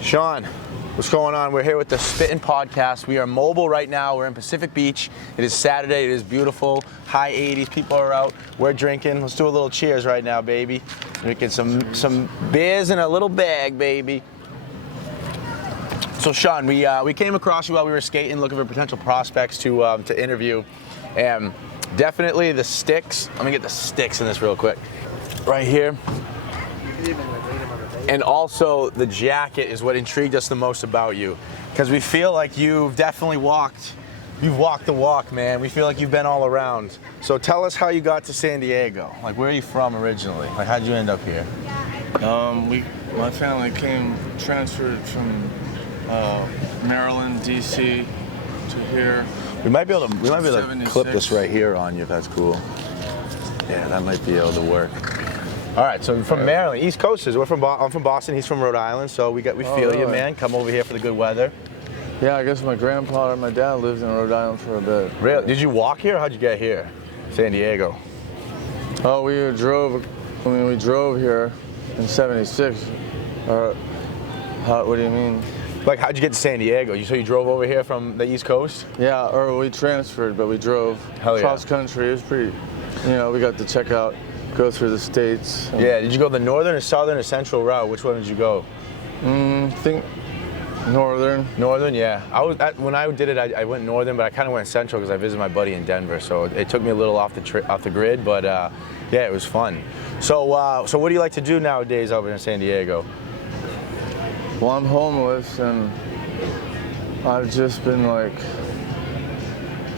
Sean, what's going on? We're here with the SPTN podcast. We are mobile right now. We're in Pacific Beach. It is Saturday. It is beautiful. High 80s. People are out. We're drinking. Let's do a little cheers right now, baby. Drinking some beers in a little bag, baby. So Sean, we came across you while we were skating, looking for potential prospects to interview, and definitely the sticks. Let me get the sticks in this real quick. Right here. And also the jacket is what intrigued us the most about you, because we feel like you've definitely walked the walk, man. We feel like you've been all around. So tell us how you got to San Diego. Like, where are you from originally? Like, how'd you end up here? My family transferred from Maryland, DC to here. We might be able to clip this right here on you if that's cool. Yeah, that might be able to work. All right, so from Maryland, East Coasters. I'm from Boston. He's from Rhode Island, so we feel you, man. Come over here for the good weather. Yeah, I guess my grandpa and my dad lived in Rhode Island for a bit. Really? Did you walk here? Or how'd you get here, San Diego? Oh, we drove here in '76. What do you mean? Like, how'd you get to San Diego? So you drove over here from the East Coast? Yeah, or we transferred, but we drove cross country. It was pretty. We got to go through the states. Yeah, did you go the northern or southern or central route? Which one did you go? I think northern. Northern, yeah. When I did it, I went northern, but I kind of went central because I visited my buddy in Denver, so it took me a little off the grid, but yeah, it was fun. So what do you like to do nowadays over in San Diego? Well, I'm homeless, and I've just been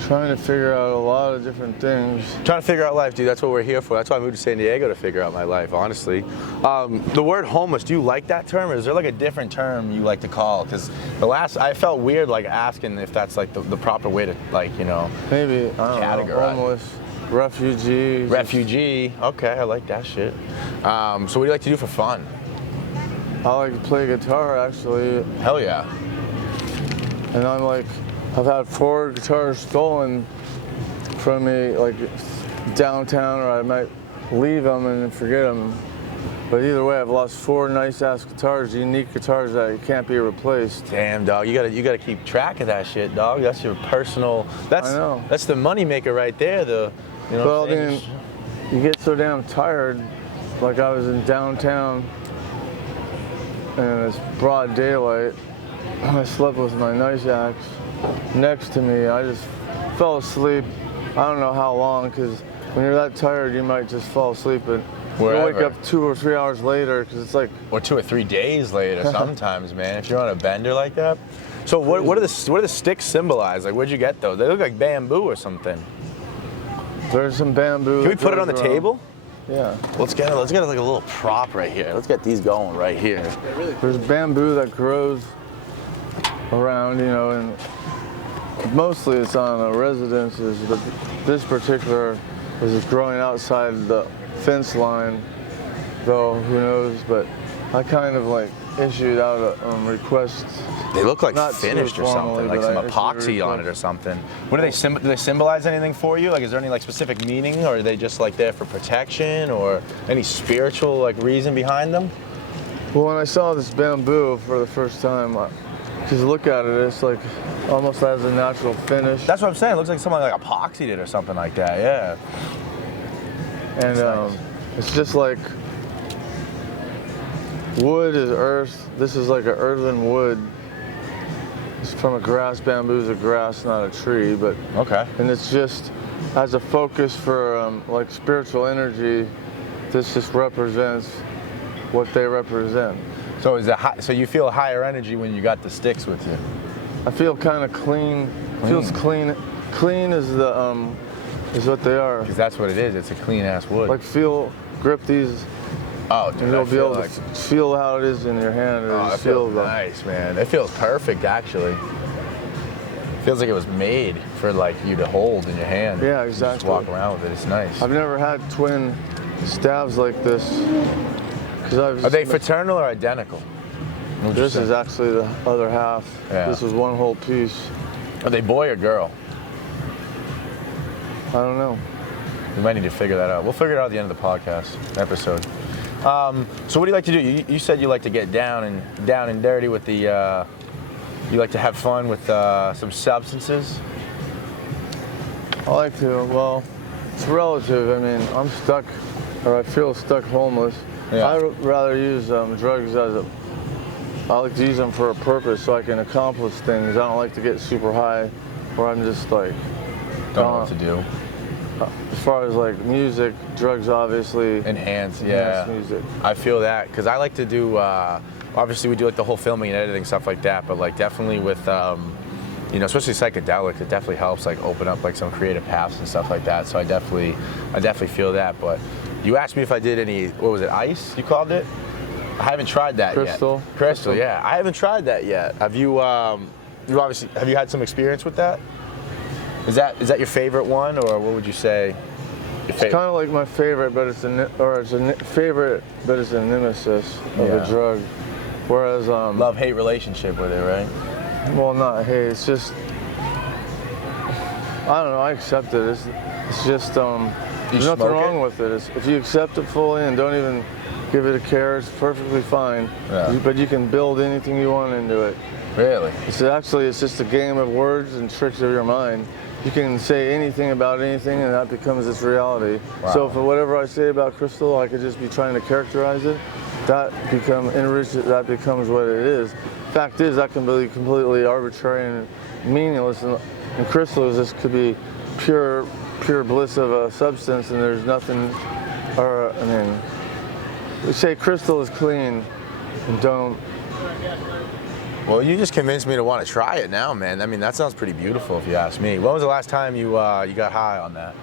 trying to figure out a lot of different things. Trying to figure out life, dude. That's what we're here for. That's why I moved to San Diego, to figure out my life, honestly. The word homeless, do you like that term, or is there like a different term you like to call? Because I felt weird asking if that's like the proper way to Maybe, I don't know, homeless, refugee. Refugee, okay, I like that shit. So what do you like to do for fun? I like to play guitar, actually. Hell yeah. And I've had 4 guitars stolen from me, downtown, or I might leave them and forget them. But either way, I've lost 4 nice-ass guitars, unique guitars that can't be replaced. Damn, dog, you gotta keep track of that shit, dog. That's your personal. I know. That's the money maker right there. Well, you get so damn tired. Like, I was in downtown, and it's broad daylight. I slept with my nice axe next to me. I just fell asleep. I don't know how long, because when you're that tired, you might just fall asleep and you'll wake up 2 or 3 hours later, because it's like. Or 2 or 3 days later sometimes, man, if you're on a bender like that. So what do the sticks symbolize? Like, where'd you get those? They look like bamboo or something. There's some bamboo. Can we put it on the table? Yeah. Let's get like a little prop right here. Let's get these going right here. There's bamboo that grows around, and mostly it's on residences, but this particular is growing outside the fence line, though who knows, but I kind of issued out a request. They look like finished or something, like some epoxy on it or something. What do they symbolize anything for you? Like, is there any specific meaning, or are they just there for protection, or any spiritual reason behind them? Well, when I saw this bamboo for the first time, just look at it, it's almost has a natural finish. That's what I'm saying. It looks like someone epoxied it or something like that, yeah. And nice. It's just like wood is earth. This is like an earthen wood. It's from a grass. Bamboo is a grass, not a tree, but okay. And it's just as a focus for spiritual energy. This just represents what they represent. So so you feel higher energy when you got the sticks with you? I feel kind of clean. Feels clean. Clean is is what they are. Because that's what it is. It's a clean ass wood. Grip these. Oh, dude, and you'll be able to feel how it is in your hand. It feels nice, man. It feels perfect, actually. It feels like it was made for you to hold in your hand. Yeah, exactly. Just walk around with it. It's nice. I've never had twin stabs like this. Are they fraternal or identical? This is actually the other half. Yeah. This is one whole piece. Are they boy or girl? I don't know. We might need to figure that out. We'll figure it out at the end of the podcast episode. So what do you like to do? You said you like to get down and dirty with the. You like to have fun with some substances. I like to. Well, it's relative. I mean, I'm stuck, or I feel stuck homeless. Yeah. I'd rather use drugs I like to use them for a purpose so I can accomplish things. I don't like to get super high where I'm just like... Don't know what to do. As far as like music, drugs obviously... Enhance music. I feel that, because I like to do, obviously we do like the whole filming and editing, stuff like that, but like definitely with, you know, especially psychedelics, it definitely helps like open up like some creative paths and stuff like that. So I definitely feel that. But you asked me if I did any, what was it, ice you called it? I haven't tried that Crystal. yet. Crystal, yeah. I haven't tried that yet. Have you, you obviously, have you had some experience with that? Is that your favorite one, or what would you say? It's kind of like my favorite, but it's a favorite, but it's a nemesis of a drug. Whereas love-hate relationship with it, right? Well, not hate. It's just I don't know. I accept it. It's just there's nothing wrong with it. If you accept it fully and don't even give it a care, it's perfectly fine. Yeah. But you can build anything you want into it. Really? It's just a game of words and tricks of your mind. You can say anything about anything, and that becomes its reality. Wow. So for whatever I say about crystal, I could just be trying to characterize it. That becomes what it is. Fact is, that can be completely arbitrary and meaningless. And crystal could be pure bliss of a substance, and there's nothing. Or I mean, we say crystal is clean, and don't. Well, you just convinced me to want to try it now, man. I mean, that sounds pretty beautiful if you ask me. When was the last time you got high on that?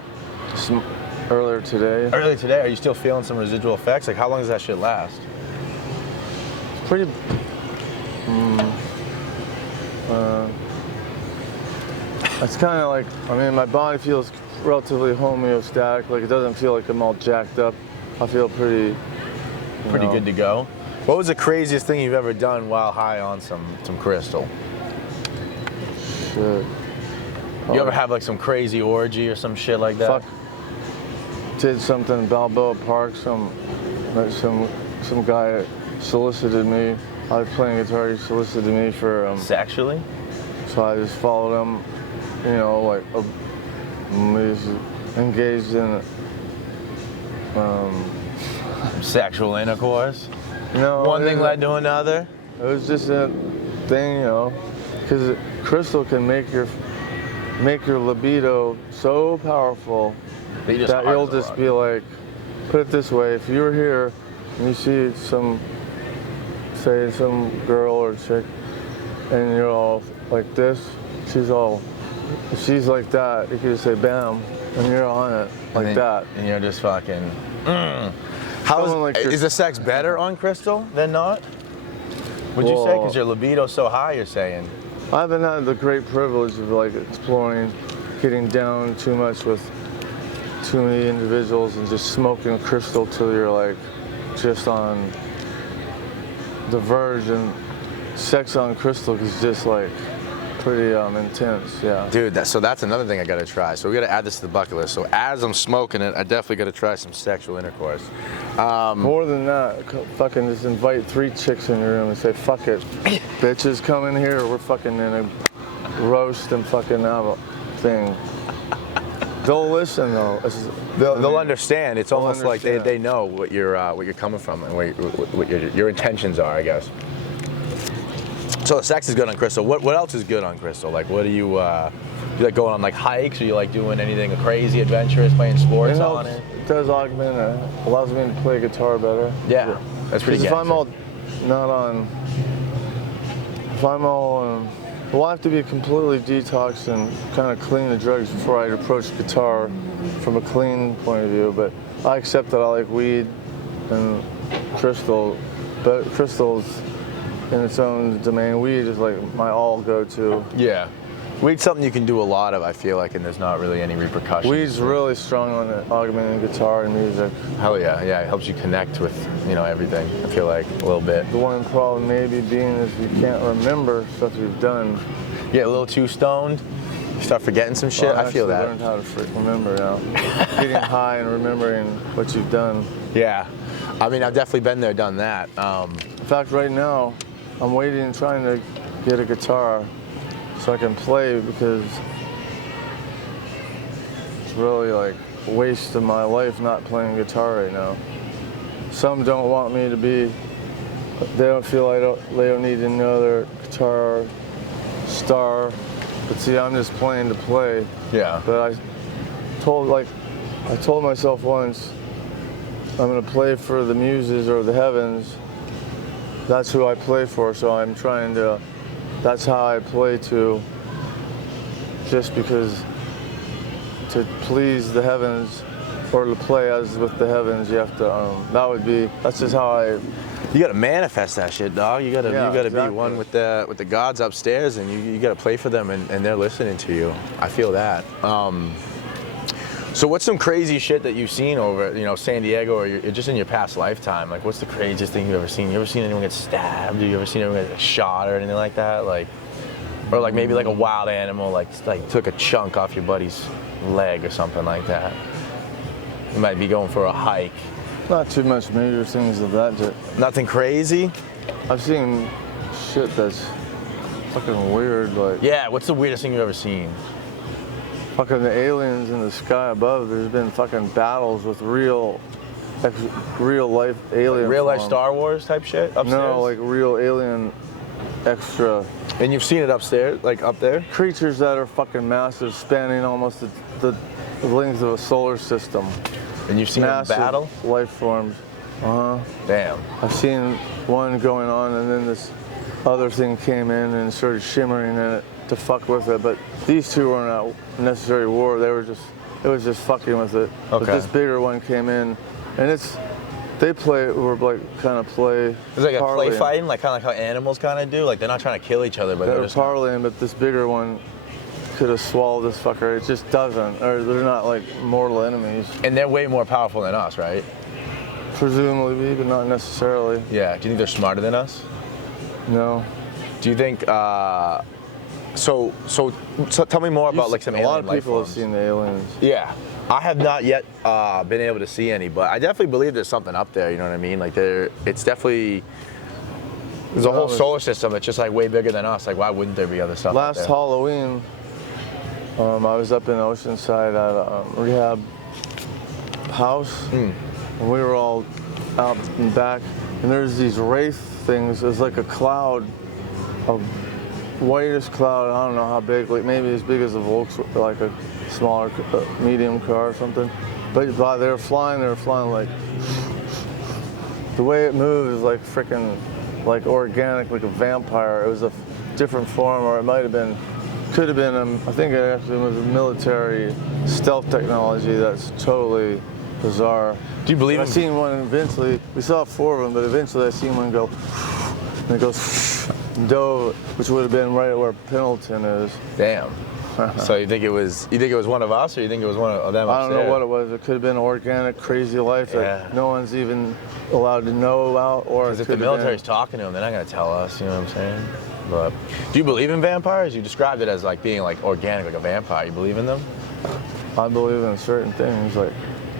Earlier today. Earlier today? Are you still feeling some residual effects? Like, how long does that shit last? It's pretty... it's kind of like, I mean, my body feels relatively homeostatic. Like, it doesn't feel like I'm all jacked up. I feel pretty Good to go. What was the craziest thing you've ever done while high on some crystal? Shit. You ever have like some crazy orgy or some shit like that? Fuck. Did something in Balboa Park. Some guy solicited me. I was playing guitar. He solicited me for sexually. So I just followed him. You know, like engaged in sexual intercourse. No. One thing led to another. It was just a thing, you know, because crystal can make your libido so powerful that you'll just be like, put it this way, if you were here and you see some girl or chick and you're all like this, if she's like that, you could just say bam, and you're on it like that. And you're just fucking, is the sex better on crystal than not? Would you say, because your libido's so high, you're saying? I haven't had the great privilege of like exploring, getting down too much with too many individuals and just smoking crystal till you're like just on the verge, and sex on crystal is just like pretty intense, yeah. Dude, so that's another thing I gotta try. So we gotta add this to the bucket list. So as I'm smoking it, I definitely gotta try some sexual intercourse. More than that, fucking just invite 3 chicks in your room and say, fuck it, bitches come in here, we're fucking in a roast and fucking have a thing. They'll listen though. They'll understand. It's almost like they know what you're coming from and what your intentions are, I guess. So the sex is good on crystal. What else is good on crystal? Like, what do you like going on like hikes, or you like doing anything crazy, adventurous, playing sports on it? It does augment it. Allows me to play guitar better. Yeah, that's pretty good. If I'm all not on, well, I have to be completely detoxed and kind of clean the drugs before I approach guitar from a clean point of view. But I accept that I like weed and crystal, but crystals in its own domain. Weed is like my all go-to. Yeah. Weed's something you can do a lot of, I feel like, and there's not really any repercussions. Weed's really strong on the augmenting guitar and music. Hell yeah, yeah. It helps you connect with, everything, I feel like, a little bit. The one problem maybe being is you can't remember stuff you've done. Yeah, a little too stoned. You start forgetting some shit. Well, I feel that. I learned how to remember now. Getting high and remembering what you've done. Yeah. I mean, I've definitely been there, done that. In fact, right now, I'm waiting, trying to get a guitar so I can play, because it's really like a waste of my life not playing guitar right now. Some don't want me to be, they don't feel they don't need another guitar star. But see, I'm just playing to play. Yeah. But I told myself once, I'm gonna play for the muses or the heavens. That's who I play for, so I'm trying to, that's how I play to, just because to please the heavens, or to play as with the heavens, you have to, that's just how I. You gotta manifest that shit, dog. You gotta exactly. be one with the gods upstairs, and you gotta play for them, and they're listening to you. I feel that. So what's some crazy shit that you've seen over, San Diego, or you're just in your past lifetime? Like, what's the craziest thing you've ever seen? You ever seen anyone get stabbed? You ever seen anyone get shot or anything like that? Like, or like maybe like a wild animal like took a chunk off your buddy's leg or something like that. You might be going for a hike. Not too much major things of that. Nothing crazy? I've seen shit that's fucking weird, like. Yeah, what's the weirdest thing you've ever seen? Fucking the aliens in the sky above. There's been fucking battles with real life alien. Real life form. Star Wars type shit upstairs? No, like real alien extra. And you've seen it upstairs, like up there? Creatures that are fucking massive, spanning almost the length of a solar system. And you've seen massive them battle? Life forms. Damn. I've seen one going on, and then this other thing came in and started shimmering in it to fuck with it. But these two were not necessarily war. It was just fucking with it. Okay. But this bigger one came in, and they play, or like kind of play. It's like a play fighting, like kind of like how animals kind of do. Like they're not trying to kill each other, but they're just parlaying. But this bigger one could have swallowed this fucker. It just doesn't, or they're not like mortal enemies. And they're way more powerful than us, right? Presumably, but not necessarily. Yeah. Do you think they're smarter than us? No. Do you think? So tell me more about like some alien life forms. A lot of people have seen the aliens. Yeah. I have not yet been able to see any, but I definitely believe there's something up there. You know what I mean? Like it's definitely. There's a whole solar system that's just like way bigger than us. Like, why wouldn't there be other stuff? Last Halloween, I was up in Oceanside at a rehab house, and we were all out and back, and there's these wraith things. It's like a cloud, a whitish cloud. I don't know how big, like maybe as big as a Volkswagen, like a smaller, medium car or something. But they were flying like the way it moved is like freaking, like organic, like a vampire. It was a different form, or it might have been. Could have been, I think it actually was a military stealth technology that's totally bizarre. Do you believe I've seen one eventually, we saw 4 of them, but eventually I seen one go, and it goes, dove, which would have been right where Pendleton is. Damn. So you think it was one of us, or you think it was one of them upstairs? I don't know what it was. It could have been organic, crazy life that no one's even allowed to know about. Or because if the military's talking to them, they're not going to tell us, you know what I'm saying? But do you believe in vampires? You described it as like being like organic, like a vampire. You believe in them? I believe in certain things. Like,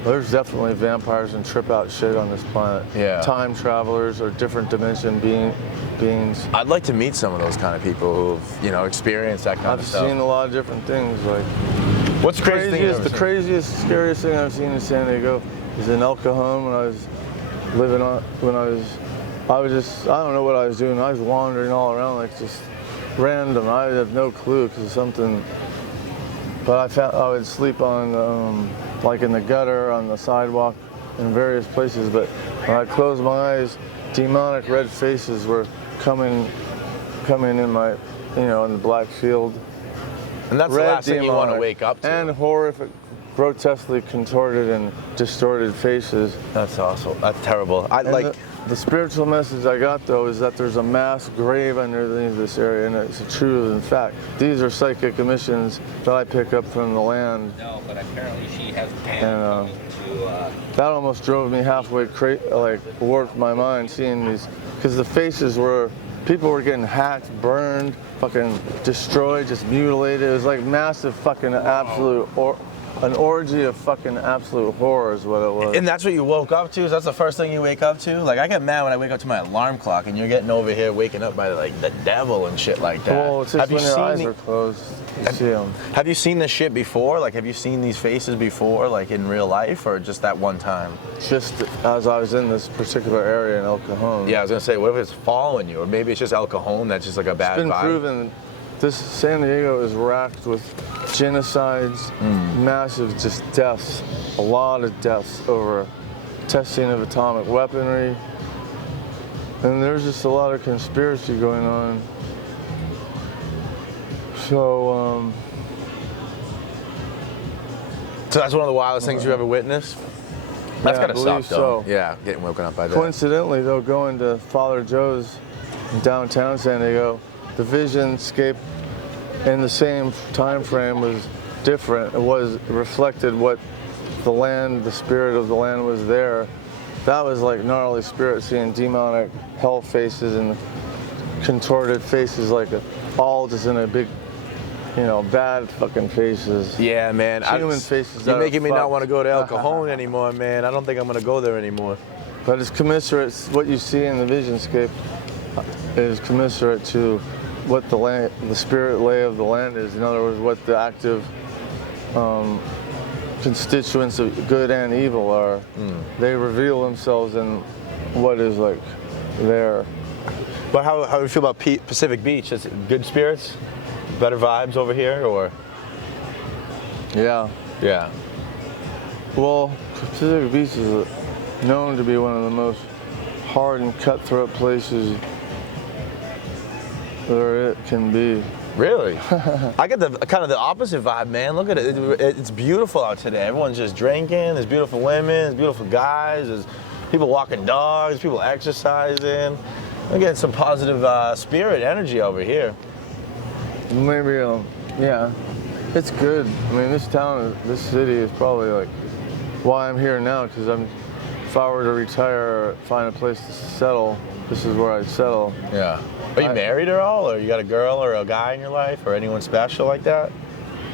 there's definitely vampires and trip out shit on this planet. Yeah. Time travelers or different dimension beings. I'd like to meet some of those kind of people who've, experienced that kind of stuff. I've seen a lot of different things. Like, what's the craziest, scariest thing I've seen in San Diego is in El Cajon when I was living on, I don't know what I was doing. I was wandering all around like just random. I have no clue because of something. But I would sleep on, like in the gutter, on the sidewalk, in various places. But when I closed my eyes, demonic red faces were coming in my, in the black field. And that's the last thing you want to wake up to. And horrific, grotesquely contorted and distorted faces. That's awesome. That's terrible. The spiritual message I got, though, is that there's a mass grave underneath this area, and it's true. In fact, these are psychic emissions that I pick up from the land. No, but apparently she has and that almost drove me halfway warped my mind seeing these, because the faces were people were getting hacked, burned, fucking destroyed, just mutilated. It was like massive fucking absolute, an orgy of fucking absolute horror is what it was. And that's what you woke up to? So that's the first thing you wake up to? Like, I get mad when I wake up to my alarm clock and you're getting over here waking up by like the devil and shit like that. Well, it's just when your eyes are closed, you see them. Have you seen this shit before? Like, have you seen these faces before, like in real life, or just that one time? Just as I was in this particular area in El Cajon. Yeah, I was gonna say, what if it's following you? Or maybe it's just El Cajon that's just like a bad vibe? It's been proven. This San Diego is racked with genocides, massive just deaths, a lot of deaths over testing of atomic weaponry. And there's just a lot of conspiracy going on. So that's one of the wildest things you ever witnessed? That's yeah, gotta suck, though. so. Yeah, getting woken up by that. Coincidentally, though, going to Father Joe's in downtown San Diego, the visionscape in the same time frame was different. It reflected what the land, the spirit of the land was there. That was like gnarly spirit, seeing demonic hell faces and contorted faces, like all just in a big, bad fucking faces. Yeah, man. Human faces. You're making me not want to go to El Cajon anymore, man. I don't think I'm gonna go there anymore. But it's commiserate. What you see in the visionscape is commiserate to what the spirit lay of the land is. In other words, what the active constituents of good and evil are. They reveal themselves in what is like there. But how do you feel about Pacific Beach? Is it good spirits? Better vibes over here, or? Yeah. Yeah. Well, Pacific Beach is known to be one of the most hard and cutthroat places there it can be. Really? I get the kind of the opposite vibe, man. Look at it. It's beautiful out today. Everyone's just drinking. There's beautiful women. There's beautiful guys. There's people walking dogs. People exercising. I'm getting some positive spirit energy over here. Maybe, yeah. It's good. I mean, this city is probably like why I'm here now, because if I were to retire or find a place to settle, this is where I'd settle. Yeah. Are you married at all, or you got a girl or a guy in your life, or anyone special like that?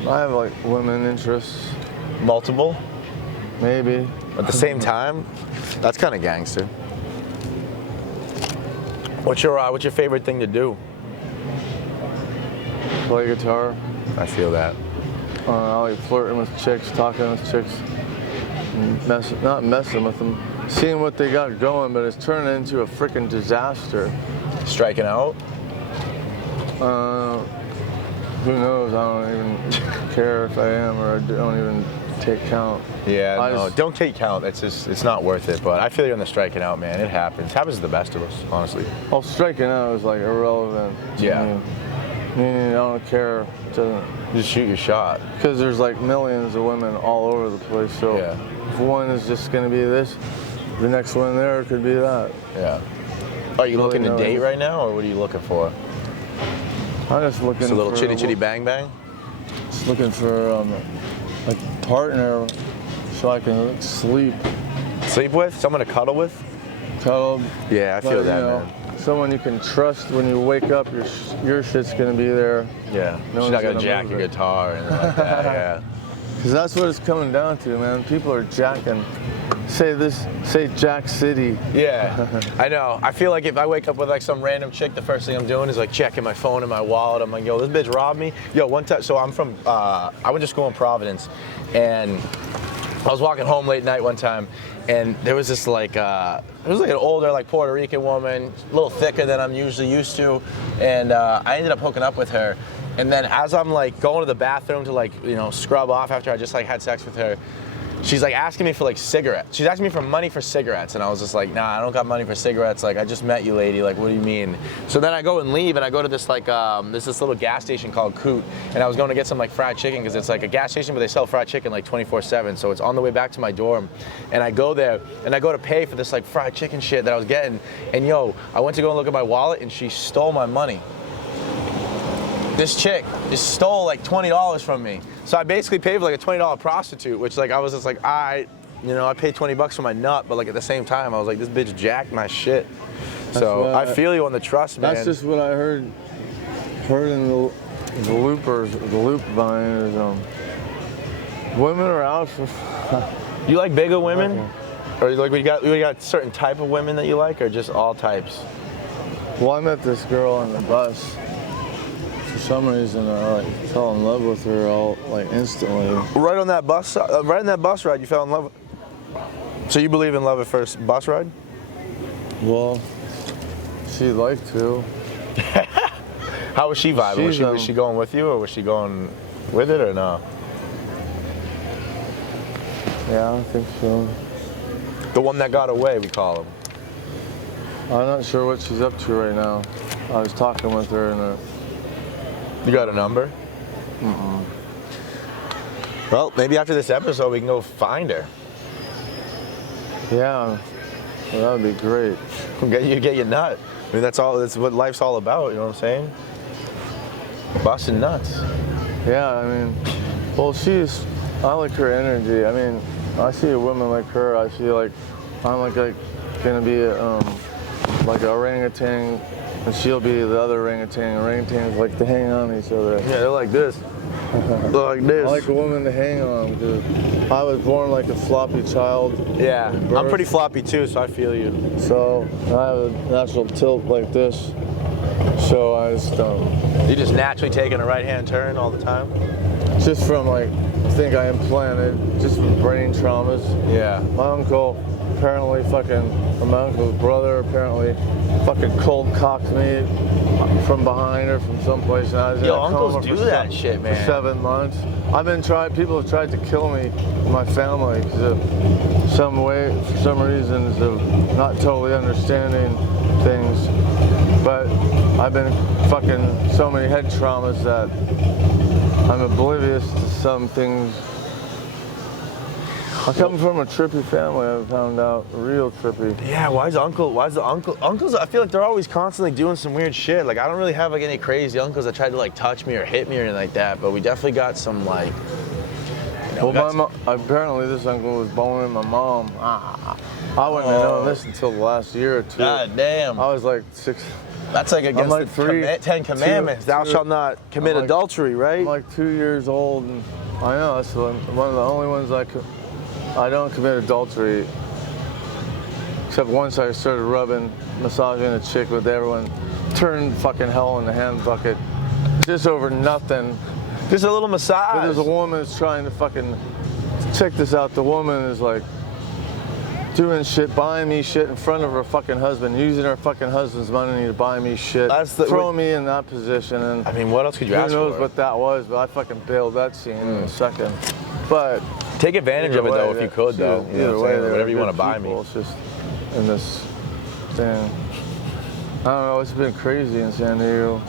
I have like women interests. Multiple? Maybe. At the same time? That's kind of gangster. What's your favorite thing to do? Play guitar. I feel that. I like flirting with chicks, talking with chicks, not messing with them, seeing what they got going, but it's turning into a freaking disaster. Striking out? Who knows? I don't even care if I am, or I don't even take count. Yeah, no, don't take count. It's not worth it. But I feel you're on the striking out, man. It happens. It happens to the best of us, honestly. Well, striking out is like irrelevant to me. I don't care. It doesn't. Just shoot your shot. Because there's like millions of women all over the place. So if one is just going to be this, the next one there could be that. Yeah. Are you looking to date right now, or what are you looking for? I'm just looking for a little chitty chitty bang bang? Just looking for a partner so I can sleep. Sleep with? Someone to cuddle with? Cuddle. Yeah, I feel that, man. Someone you can trust when you wake up, your shit's gonna be there. Yeah. She's not gonna jack your guitar or anything like that, yeah. Because that's what it's coming down to, man. People are jacking. Say Jack City. Yeah, I know. I feel like if I wake up with like some random chick, the first thing I'm doing is like checking my phone and my wallet. I'm like, yo, this bitch robbed me. Yo, one time, so I'm from, I went to school in Providence, and I was walking home late night one time, and there was this like, it was like an older like Puerto Rican woman, a little thicker than I'm usually used to, and I ended up hooking up with her. And then as I'm like going to the bathroom to like, scrub off after I just like had sex with her, she's like asking me for like cigarettes. She's asking me for money for cigarettes, and I was just like, nah, I don't got money for cigarettes. Like, I just met you, lady. Like, what do you mean? So then I go and leave, and I go to this like this little gas station called Coot, and I was going to get some like fried chicken because it's like a gas station, but they sell fried chicken like 24/7. So it's on the way back to my dorm, and I go there and I go to pay for this like fried chicken shit that I was getting, and yo, I went to go and look at my wallet, and she stole my money. This chick just stole like $20 from me. So I basically paid for like a $20 prostitute, which like I was just like, I paid $20 for my nut, but like at the same time I was like, this bitch jacked my shit. So what I feel you on the trust, man. That's just what I heard in the loop vine is women are out for. You like bigger women, or you like we got a certain type of women that you like, or just all types? Well, I met this girl on the bus. For some reason, I fell in love with her all instantly. Right on that bus ride, you fell in love. So you believe in love at first bus ride? Well, she'd like to. How was she vibing? Was she going with you, or was she going with it, or no? Yeah, I think so. The one that got away, we call him. I'm not sure what she's up to right now. I was talking with her and. You got a number? Well, maybe after this episode we can go find her. Yeah, well, that would be great. Get your nut. I mean, that's what life's all about. You know what I'm saying? Busting nuts. Yeah, I mean, well, I like her energy. I mean, I see a woman like her. I feel like I'm gonna be like an orangutan, and she'll be the other orangutan. Orangutans like to hang on each other. Yeah, they're like this. They're like this. I like a woman to hang on because I was born like a floppy child. Yeah, I'm pretty floppy too, so I feel you. So I have a natural tilt like this. So I just You just naturally taking a right-hand turn all the time? Just from I think I implanted, just from brain traumas. Yeah. My uncle apparently my uncle's brother apparently fucking cold cocked me from behind or from someplace, and I was in a coma uncles do that shit, man. For 7 months. People have tried to kill me, my family, because of for some reasons of not totally understanding things. But I've been fucking so many head traumas that I'm oblivious to some things. I come from a trippy family, I found out, real trippy. Yeah, why is the uncles, I feel like they're always constantly doing some weird shit. Like, I don't really have any crazy uncles that tried to touch me or hit me or anything like that, but we definitely got some apparently this uncle was boning my mom. I wouldn't have known this until the last year or two. God damn. I was like 6. That's against the 10 Commandments. Thou shalt not commit adultery, right? I'm 2 years old, and I know that's one of the only ones I don't commit adultery. Except once I started massaging a chick with everyone, turned fucking hell in the hand bucket, just over nothing. Just a little massage. But there's a woman that's trying to check this out. The woman is doing shit, buying me shit in front of her fucking husband, using her fucking husband's money to buy me shit, throwing me in that position. And I mean, what else could you ask for? Who knows what that was, but I fucking bailed that scene in a second. But take advantage of it though, if you could though. Either way, whatever you want to buy me. It's just in this thing. I don't know. It's been crazy in San Diego.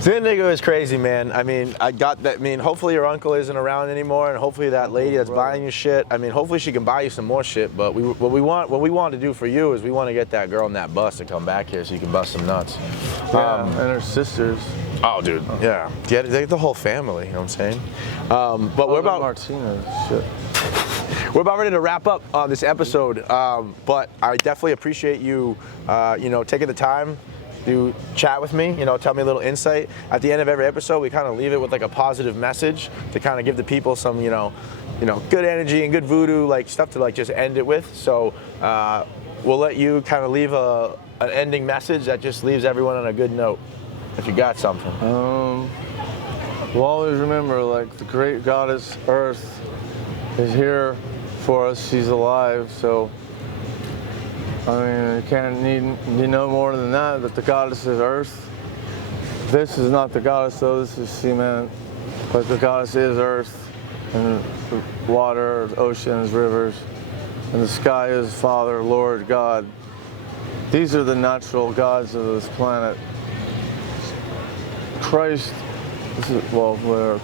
San Diego is crazy, man. I mean, hopefully your uncle isn't around anymore, and hopefully that lady that's buying you shit, hopefully she can buy you some more shit, but what we want to do for you is we want to get that girl on that bus to come back here so you can bust some nuts. Yeah, and her sisters. Oh, dude, yeah. Get the whole family, you know what I'm saying? But we're about... Martina, shit. We're about ready to wrap up on this episode, but I definitely appreciate you, taking the time to chat with me, tell me a little insight. At the end of every episode, we kind of leave it with a positive message to kind of give the people some, good energy and good voodoo, stuff to just end it with. So we'll let you kind of leave an ending message that just leaves everyone on a good note, if you got something. We'll always remember, the great goddess Earth is here for us. She's alive, so you can't need no more than that the goddess is Earth. This is not the goddess though, this is cement, but the goddess is Earth, and the water, oceans, rivers, and the sky is Father, Lord, God. These are the natural gods of this planet. Christ,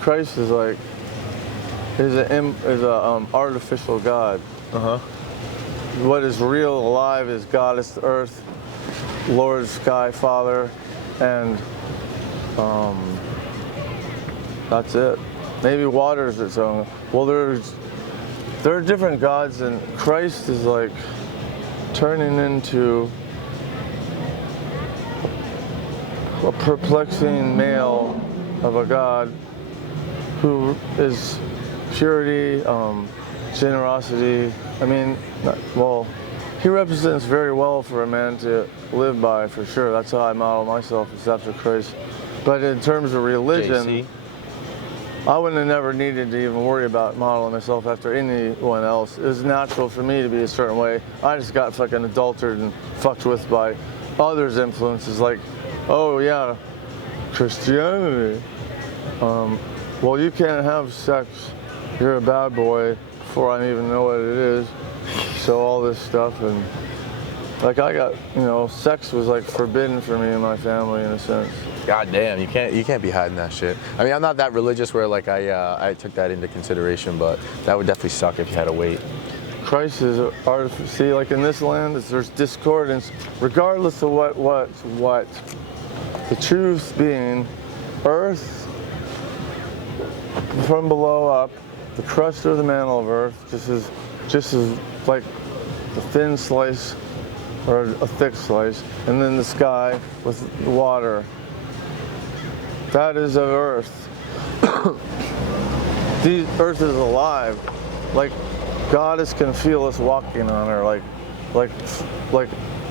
Christ is a artificial God. What is real, alive, is Goddess Earth, Lord Sky, Father, and that's it. Maybe water is its own. Well, there are different gods, and Christ is turning into a perplexing male of a God who is purity, generosity. I mean, well, he represents very well for a man to live by, for sure. That's how I model myself, is after Christ. But in terms of religion, JC. I wouldn't have never needed to even worry about modeling myself after anyone else. It was natural for me to be a certain way. I just got fucking adulterated and fucked with by others' influences, like, oh yeah, Christianity. Well, you can't have sex. You're a bad boy before I even know what it is. So all this stuff, and like I got, sex was like forbidden for me and my family in a sense. God damn, you can't be hiding that shit. I mean, I'm not that religious where like I took that into consideration, but that would definitely suck if you had to wait. Christ is see, like in this land, there's discordance, regardless of what. The truth being, earth from below up, the crust or the mantle of earth, just as like a thin slice or a thick slice, and then the sky with water. That is of earth. The earth is alive. Like Goddess can feel us walking on her. Like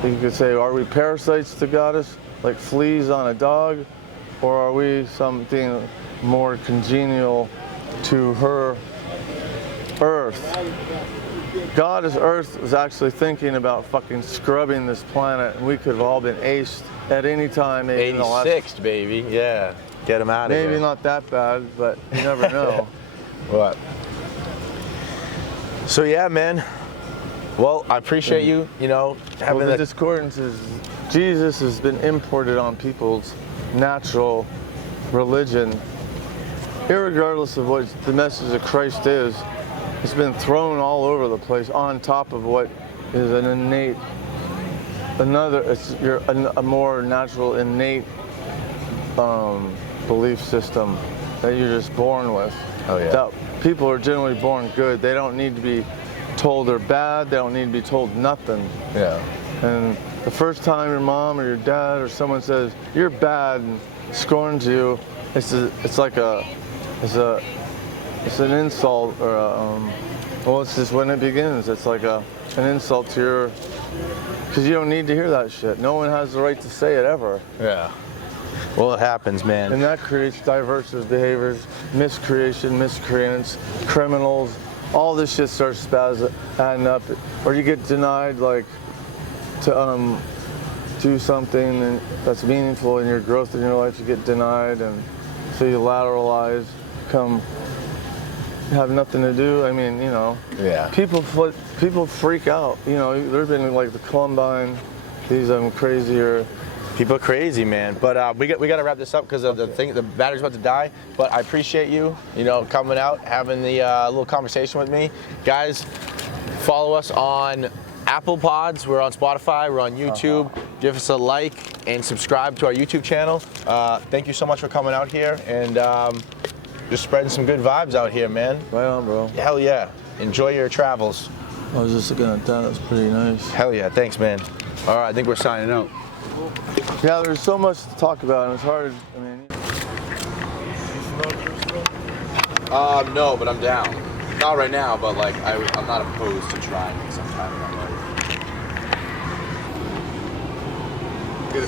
you could say, are we parasites to Goddess? Like fleas on a dog? Or are we something more congenial to her earth? Goddess Earth was actually thinking about fucking scrubbing this planet, and we could have all been aced at any time. Maybe 86th, baby. Yeah. Get him out of here. Maybe not that bad, but you never know. What? So yeah, man. Well, I appreciate you, having the discordance is Jesus has been imported on people's natural religion, irregardless of what the message of Christ is. It's been thrown all over the place on top of what is an innate, a more natural, innate belief system that you're just born with. Oh yeah. That people are generally born good. They don't need to be told they're bad. They don't need to be told nothing. Yeah. And the first time your mom or your dad or someone says you're bad and scorns you, it's an insult, or it's just when it begins. It's like an insult to your, because you don't need to hear that shit. No one has the right to say it ever. Yeah. Well, it happens, man. And that creates diverse behaviors, miscreation, miscreants, criminals. All this shit starts adding up. Or you get denied, like, to do something that's meaningful in your growth in your life. You get denied, and so you lateralize, have nothing to do. I mean, Yeah. People freak out. There've been like the Columbine, these crazier. People are crazy, man. But we got to wrap this up because of the battery's about to die. But I appreciate you, coming out, having the little conversation with me, guys. Follow us on Apple Pods. We're on Spotify. We're on YouTube. Give us a like and subscribe to our YouTube channel. Thank you so much for coming out here and just spreading some good vibes out here, man. Right on, bro. Hell yeah. Enjoy your travels. I was just looking at that. That's pretty nice. Hell yeah. Thanks, man. All right, I think we're signing out. Yeah, there's so much to talk about, and it's hard. No, but I'm down. Not right now, but like I'm not opposed to trying sometime.